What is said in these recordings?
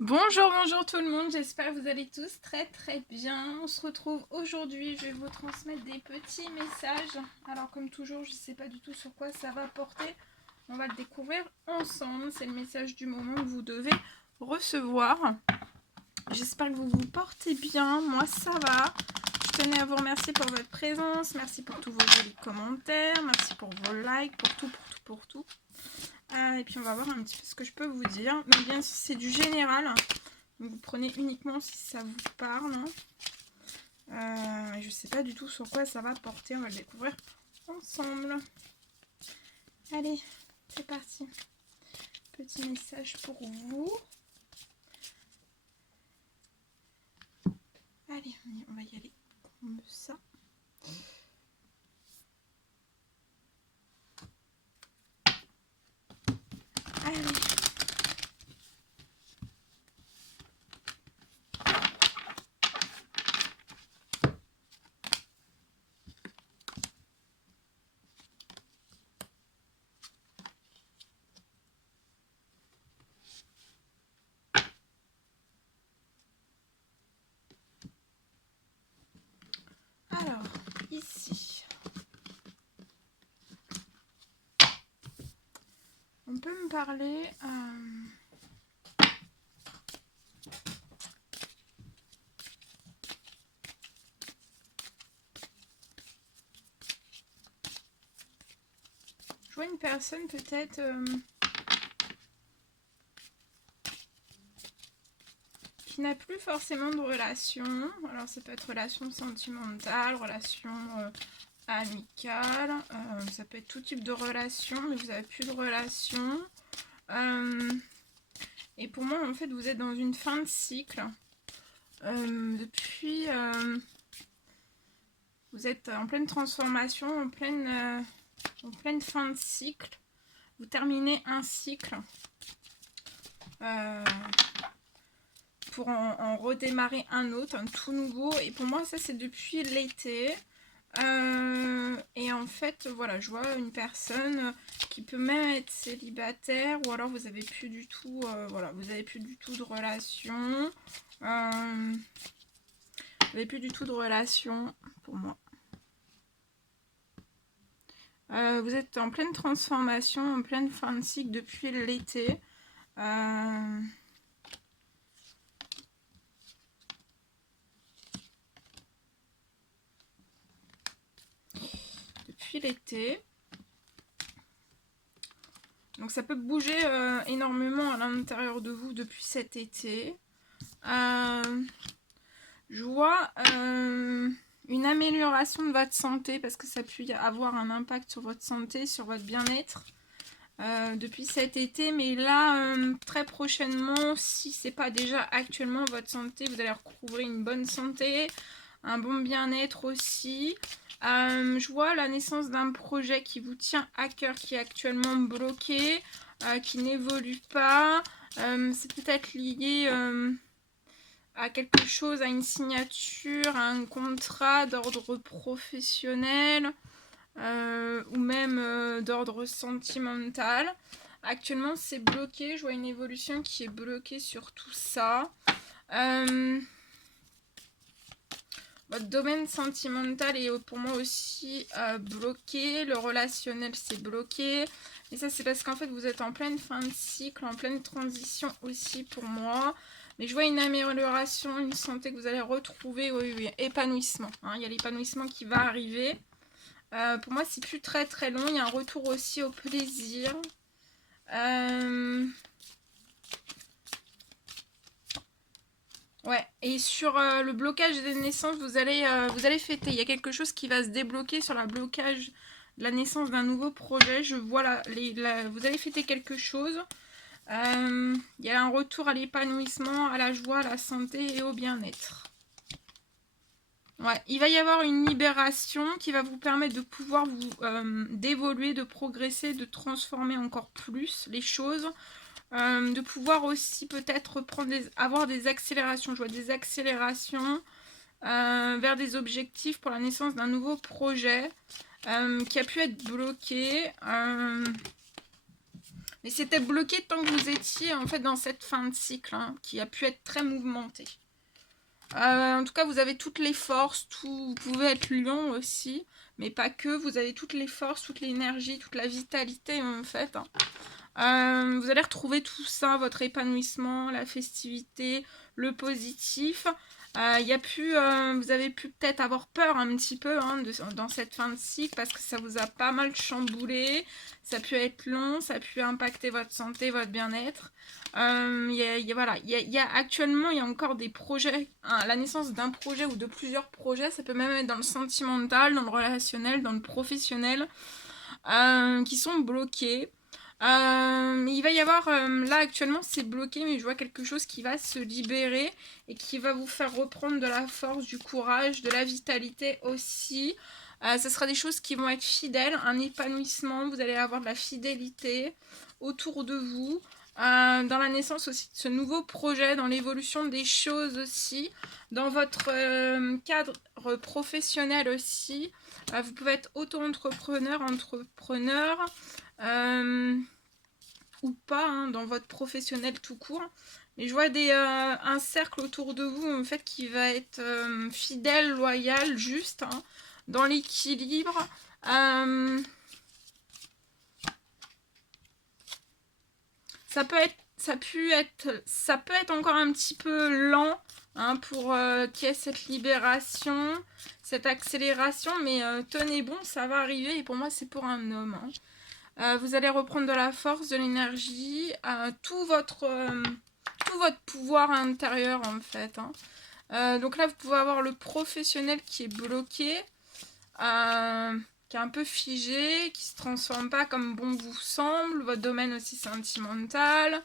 Bonjour, bonjour tout le monde, j'espère que vous allez tous très bien. On se retrouve aujourd'hui, je vais vous transmettre des petits messages. Alors comme toujours, je ne sais pas du tout sur quoi ça va porter. On va le découvrir ensemble, c'est le message du moment que vous devez recevoir. J'espère que vous vous portez bien, moi ça va. Je tenais à vous remercier pour votre présence, merci pour tous vos jolis commentaires, merci pour vos likes, pour tout. Et puis on va voir un petit peu ce que je peux vous dire. Mais bien sûr c'est du général. Donc vous prenez uniquement si ça vous parle. Je sais pas du tout sur quoi ça va porter. On va le découvrir ensemble. Allez, c'est parti. Petit message pour vous. Allez, on va y aller comme ça. Allez. Alors, ici, on peut me parler... Je vois une personne peut-être... qui n'a plus forcément de relation. Alors ça peut être relation sentimentale, relation amicale, ça peut être tout type de relation, mais vous n'avez plus de relation. Et pour moi, en fait, vous êtes dans une fin de cycle. Vous êtes en pleine transformation, en pleine fin de cycle. Vous terminez un cycle pour en redémarrer un autre, un tout nouveau. Et pour moi, ça, c'est depuis l'été. Et en fait, voilà, je vois une personne qui peut même être célibataire, ou alors vous avez plus du tout, voilà, vous avez plus du tout de relation. Vous n'avez plus du tout de relation pour moi. Vous êtes en pleine transformation, en pleine fin de cycle depuis l'été. Depuis l'été. Donc ça peut bouger énormément à l'intérieur de vous depuis cet été. Je vois une amélioration de votre santé parce que ça peut avoir un impact sur votre santé, sur votre bien-être depuis cet été. Mais là, très prochainement, si c'est pas déjà actuellement votre santé, vous allez recouvrer une bonne santé, un bon bien-être aussi. Je vois la naissance d'un projet qui vous tient à cœur, qui est actuellement bloqué, qui n'évolue pas. C'est peut-être lié à quelque chose, à une signature, à un contrat d'ordre professionnel ou même d'ordre sentimental. Actuellement, c'est bloqué. Je vois une évolution qui est bloquée sur tout ça. Votre domaine sentimental est pour moi aussi bloqué. Le relationnel, c'est bloqué. Et ça, c'est parce qu'en fait, vous êtes en pleine fin de cycle, en pleine transition aussi pour moi. Mais je vois une amélioration, une santé que vous allez retrouver. Oui, épanouissement. Hein. Il y a l'épanouissement qui va arriver. Pour moi, c'est plus très long. Il y a un retour aussi au plaisir. Ouais, et sur le blocage des naissances, vous allez fêter. Il y a quelque chose qui va se débloquer sur le blocage de la naissance d'un nouveau projet. Je vois vous allez fêter quelque chose. Il y a un retour à l'épanouissement, à la joie, à la santé et au bien-être. Ouais, il va y avoir une libération qui va vous permettre de pouvoir d'évoluer, de progresser, de transformer encore plus les choses. De pouvoir aussi peut-être avoir des accélérations. Je vois des accélérations vers des objectifs pour la naissance d'un nouveau projet qui a pu être bloqué. Mais c'était bloqué tant que vous étiez en fait dans cette fin de cycle, hein, qui a pu être très mouvementée. En tout cas, vous avez toutes les forces, vous pouvez être lion aussi, mais pas que, vous avez toutes les forces, toute l'énergie, toute la vitalité en fait. Vous allez retrouver tout ça, votre épanouissement, la festivité, le positif. Vous avez pu peut-être avoir peur un petit peu hein, dans cette fin de cycle parce que ça vous a pas mal chamboulé. Ça a pu être long, ça a pu impacter votre santé, votre bien-être. Actuellement, il y a encore des projets, hein, la naissance d'un projet ou de plusieurs projets. Ça peut même être dans le sentimental, dans le relationnel, dans le professionnel, qui sont bloqués. Il va y avoir, là actuellement c'est bloqué, mais je vois quelque chose qui va se libérer et qui va vous faire reprendre de la force, du courage, de la vitalité aussi. Ce sera des choses qui vont être fidèles, un épanouissement, vous allez avoir de la fidélité autour de vous. Dans la naissance aussi de ce nouveau projet, dans l'évolution des choses aussi, dans votre cadre professionnel aussi. Vous pouvez être auto-entrepreneur, entrepreneur. Ou pas hein, dans votre professionnel tout court, mais je vois un cercle autour de vous en fait qui va être fidèle, loyal, juste hein, dans l'équilibre. Ça peut être encore un petit peu lent hein, pour qu'il y ait cette libération, cette accélération, mais tenez bon, ça va arriver et pour moi c'est pour un homme. Hein. Vous allez reprendre de la force, de l'énergie, tout votre pouvoir intérieur en fait. Hein. Donc là, vous pouvez avoir le professionnel qui est bloqué, qui est un peu figé, qui ne se transforme pas comme bon vous semble. Votre domaine aussi sentimental.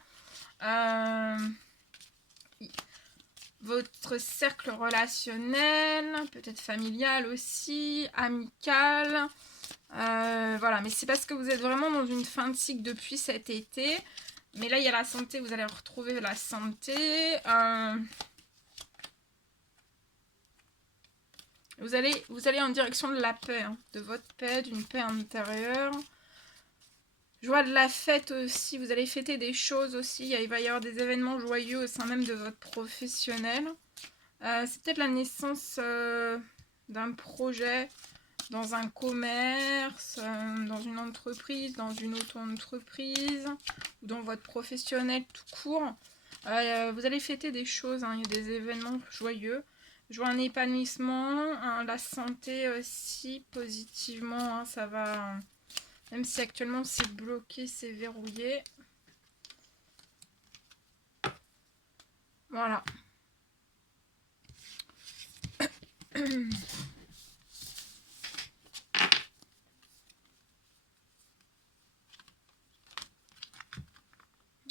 Votre cercle relationnel, peut-être familial aussi, amical. Voilà, mais c'est parce que vous êtes vraiment dans une fin de cycle depuis cet été. Mais là, il y a la santé, vous allez retrouver la santé. Vous allez en direction de la paix, hein, de votre paix, d'une paix intérieure. Je vois de la fête aussi, vous allez fêter des choses aussi. Il va y avoir des événements joyeux au sein même de votre professionnel. C'est peut-être la naissance d'un projet dans un commerce, dans une entreprise, dans une auto-entreprise, ou dans votre professionnel tout court. Vous allez fêter des choses, hein, il y a des événements joyeux. Je vois un épanouissement, hein, la santé aussi, positivement, hein, ça va... Même si actuellement c'est bloqué, c'est verrouillé. Voilà.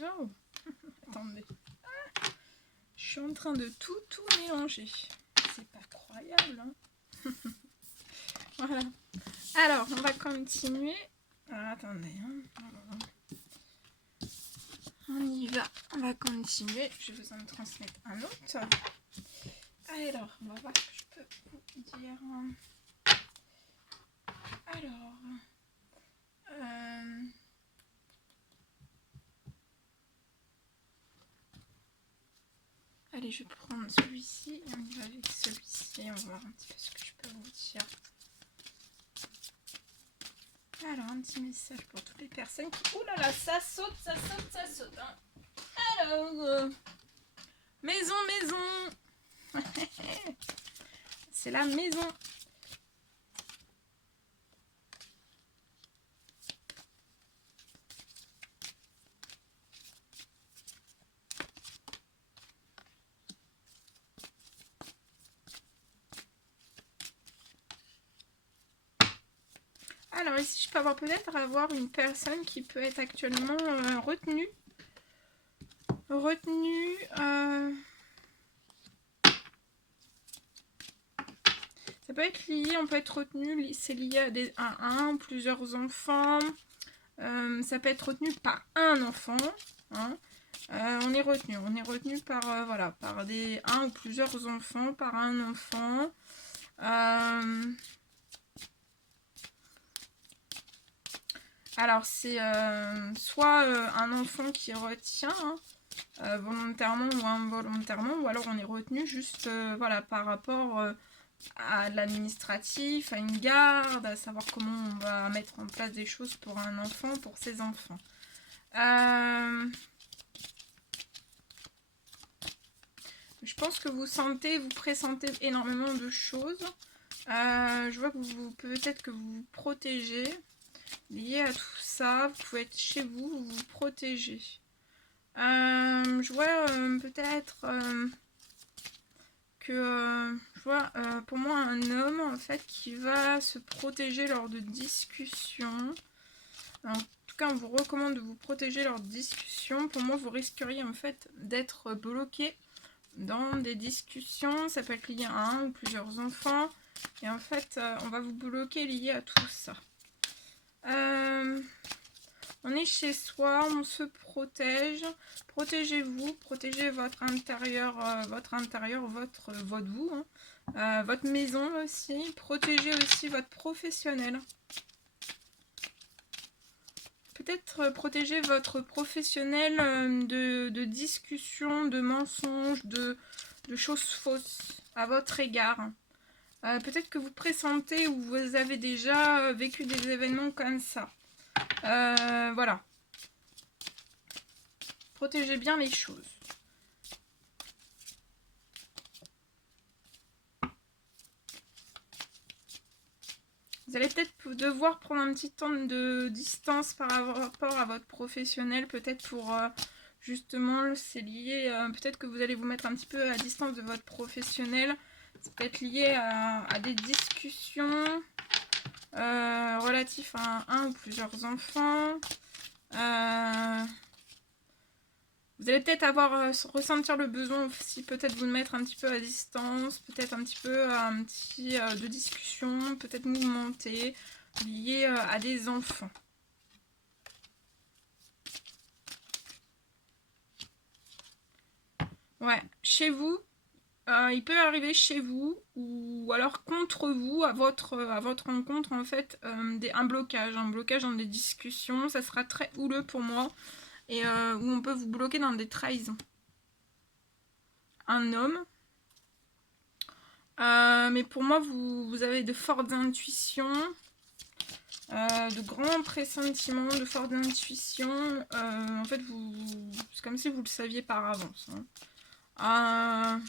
Oh, attendez. Je suis en train de tout mélanger. C'est pas croyable, hein. Voilà. Alors, on va continuer. Ah, attendez. Hein. On y va. On va continuer. Je vais vous en transmettre un autre. Alors, on va voir ce que je peux vous dire. Alors... Allez, je vais prendre celui-ci et on y va avec celui-ci. On va voir un petit peu ce que je peux vous dire. Alors, un petit message pour toutes les personnes qui... Ouh là là, ça saute, ça saute, ça saute. Hein. Alors, maison. C'est la maison. Alors ici, je peux avoir une personne qui peut être actuellement retenue. Ça peut être lié, on peut être retenu, c'est lié à un ou plusieurs enfants. Ça peut être retenu par un enfant. Hein. On est retenu par, par un ou plusieurs enfants, par un enfant. Alors, c'est soit un enfant qui retient volontairement ou involontairement, ou alors on est retenu juste voilà, par rapport à l'administratif, à une garde, à savoir comment on va mettre en place des choses pour un enfant, pour ses enfants. Je pense que vous pressentez énormément de choses. Je vois que peut-être que vous vous protégez. Lié à tout ça, vous pouvez être chez vous, vous vous protégez. Je vois peut-être que je vois pour moi un homme en fait qui va se protéger lors de discussions. Alors, en tout cas, on vous recommande de vous protéger lors de discussions. Pour moi, vous risqueriez en fait d'être bloqué dans des discussions. Ça peut être lié à un ou plusieurs enfants. Et en fait, on va vous bloquer lié à tout ça. On est chez soi, on se protège. Protégez-vous, protégez votre intérieur, votre vous, hein. Votre maison aussi. Protégez aussi votre professionnel. Peut-être protéger votre professionnel de discussions, de mensonges, de choses fausses à votre égard. Peut-être que vous pressentez ou vous avez déjà vécu des événements comme ça. Voilà. Protégez bien les choses. Vous allez peut-être devoir prendre un petit temps de distance par rapport à votre professionnel, peut-être pour justement, c'est lié, peut-être que vous allez vous mettre un petit peu à distance de votre professionnel. Ça peut être lié à des discussions relatives à un ou plusieurs enfants. Vous allez peut-être ressentir le besoin aussi, peut-être vous mettre un petit peu à distance, peut-être un petit peu de discussion, peut-être mouvementé, lié à des enfants. Ouais, chez vous, il peut arriver chez vous, ou alors contre vous, à votre rencontre, en fait, un blocage dans des discussions. Ça sera très houleux pour moi, et où on peut vous bloquer dans des trahisons. Un homme. Mais pour moi, vous avez de fortes intuitions, de grands pressentiments, de fortes intuitions. En fait, c'est comme si vous le saviez par avance. Hein.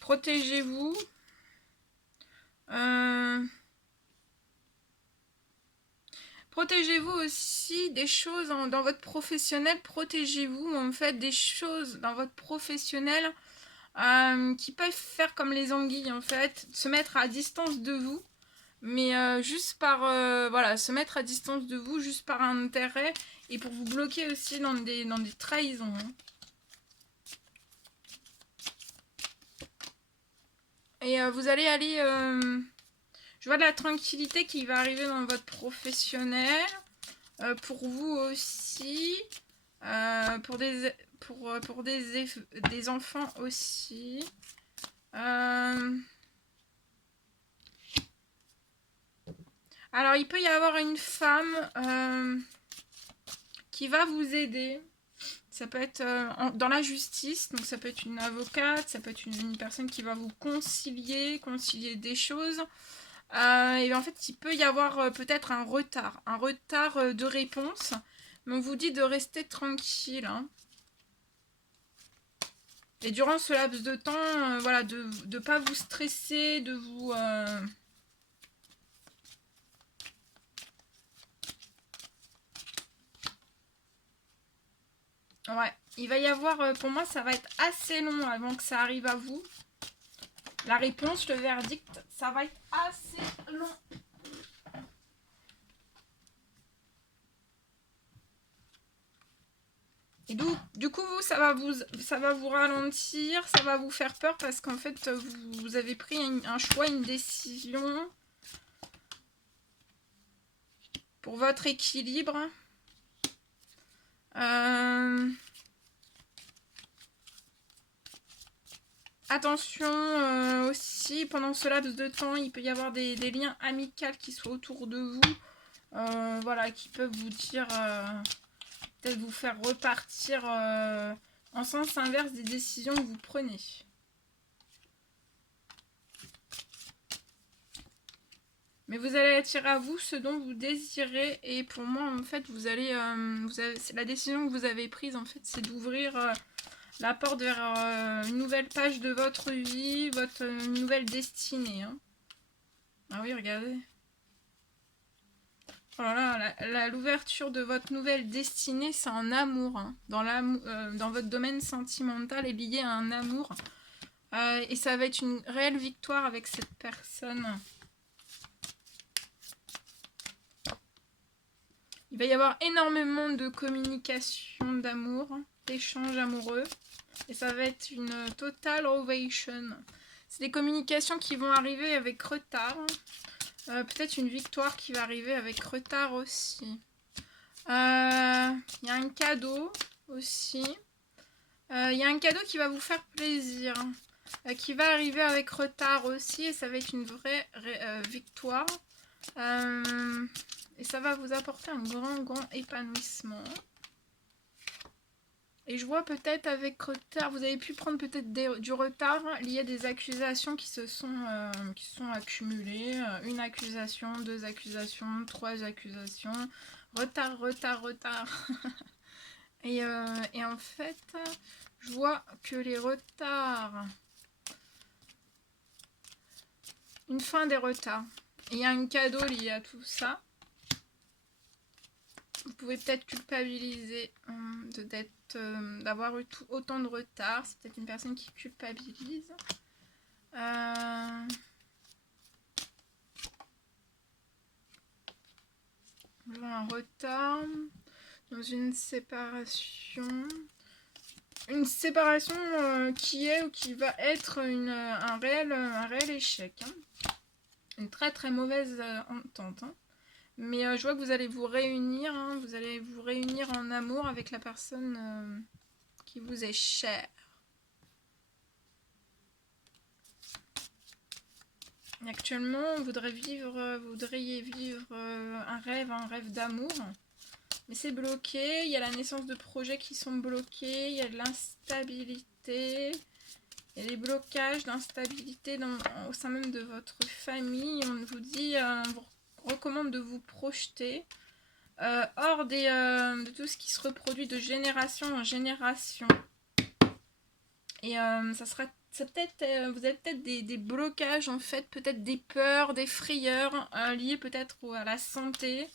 Protégez-vous. Protégez-vous aussi des choses dans votre professionnel. Protégez-vous en fait des choses dans votre professionnel qui peuvent faire comme les anguilles en fait, se mettre à distance de vous, mais juste par voilà, se mettre à distance de vous juste par un intérêt et pour vous bloquer aussi dans des trahisons. Hein. Et vous allez aller je vois de la tranquillité qui va arriver dans votre professionnel. Pour vous aussi. Pour des enfants aussi. Alors, il peut y avoir une femme qui va vous aider. Ça peut être dans la justice, donc ça peut être une avocate, ça peut être une personne qui va vous concilier des choses. Et en fait, il peut y avoir peut-être un retard de réponse. Mais on vous dit de rester tranquille. Hein. Et durant ce laps de temps, voilà, de ne pas vous stresser, de vous... Ouais, il va y avoir, pour moi, ça va être assez long avant que ça arrive à vous. La réponse, le verdict, ça va être assez long. Et du coup, ça va vous ralentir, ça va vous faire peur parce qu'en fait, vous avez pris un choix, une décision pour votre équilibre. Attention aussi, pendant ce laps de temps, il peut y avoir des liens amicaux qui soient autour de vous. Voilà, qui peuvent vous dire, peut-être vous faire repartir en sens inverse des décisions que vous prenez. Mais vous allez attirer à vous ce dont vous désirez. Et pour moi, en fait, c'est la décision que vous avez prise, en fait, c'est d'ouvrir la porte vers une nouvelle page de votre vie, votre nouvelle destinée. Hein. Ah oui, regardez. Voilà, l'ouverture de votre nouvelle destinée, c'est en amour. Hein. Dans votre domaine sentimental est lié à un amour. Et ça va être une réelle victoire avec cette personne. Il va y avoir énormément de communication, d'amour, d'échanges amoureux. Et ça va être une total ovation. C'est des communications qui vont arriver avec retard. Peut-être une victoire qui va arriver avec retard aussi. Il y a un cadeau aussi. Il y a un cadeau qui va vous faire plaisir. Qui va arriver avec retard aussi. Et ça va être une vraie victoire. Et ça va vous apporter un grand épanouissement. Et je vois peut-être avec retard, vous avez pu prendre peut-être du retard lié à des accusations qui sont accumulées. Une accusation, 2 accusations, 3 accusations. Retard. et en fait, je vois que les retards... Une fin des retards. Il y a un cadeau lié à tout ça. Vous pouvez peut-être culpabiliser d'avoir eu autant de retard. C'est peut-être une personne qui culpabilise. Un retard dans une séparation. Une séparation qui est ou qui va être un réel échec. Hein. Une très mauvaise entente. Hein. Mais je vois que vous allez vous réunir, hein, vous allez vous réunir en amour avec la personne qui vous est chère. Et actuellement, vous voudriez vivre un rêve d'amour. Mais c'est bloqué, il y a la naissance de projets qui sont bloqués, il y a de l'instabilité, il y a des blocages d'instabilité au sein même de votre famille. On vous dit, vous recommande de vous projeter hors de tout ce qui se reproduit de génération en génération. Et vous avez peut-être des blocages en fait, peut-être des peurs, des frayeurs liées peut-être à la santé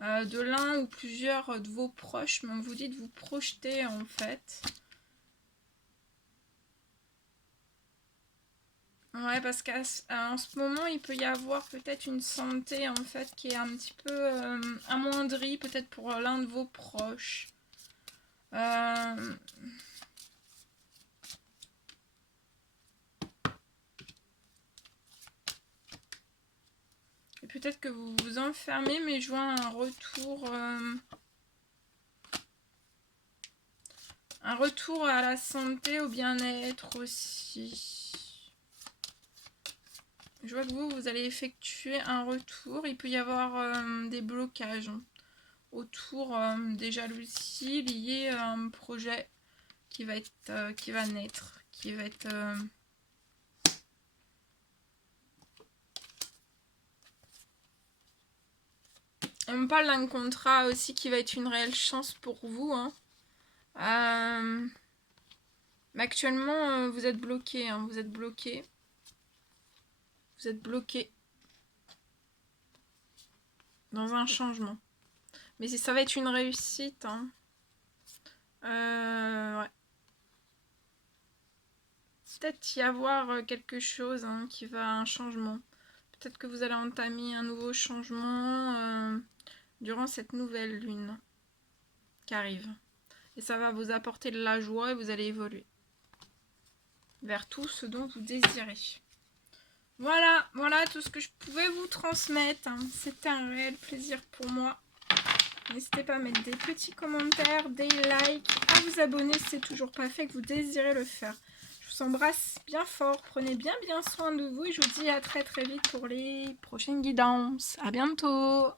de l'un ou plusieurs de vos proches, mais on vous dit de vous projeter en fait. Ouais, parce qu'en ce moment, il peut y avoir peut-être une santé en fait qui est un petit peu amoindrie, peut-être pour l'un de vos proches. Et peut-être que vous vous enfermez, mais je vois un retour à la santé, au bien-être aussi. Je vois que vous allez effectuer un retour. Il peut y avoir des blocages autour des jalousies liées à un projet qui va naître, qui va être... On me parle d'un contrat aussi qui va être une réelle chance pour vous. Hein. Mais actuellement, vous êtes bloqué. Hein, vous êtes bloqué. Vous êtes bloqué dans un changement. Mais ça va être une réussite. Hein. Ouais. Peut-être y avoir quelque chose qui va à un changement. Peut-être que vous allez entamer un nouveau changement durant cette nouvelle lune qui arrive. Et ça va vous apporter de la joie et vous allez évoluer vers tout ce dont vous désirez. Voilà tout ce que je pouvais vous transmettre. Hein. C'était un réel plaisir pour moi. N'hésitez pas à mettre des petits commentaires, des likes, à vous abonner si c'est toujours pas fait, que vous désirez le faire. Je vous vous embrasse bien fort. Prenez bien soin de vous et je vous dis à très vite pour les prochaines guidances. À bientôt!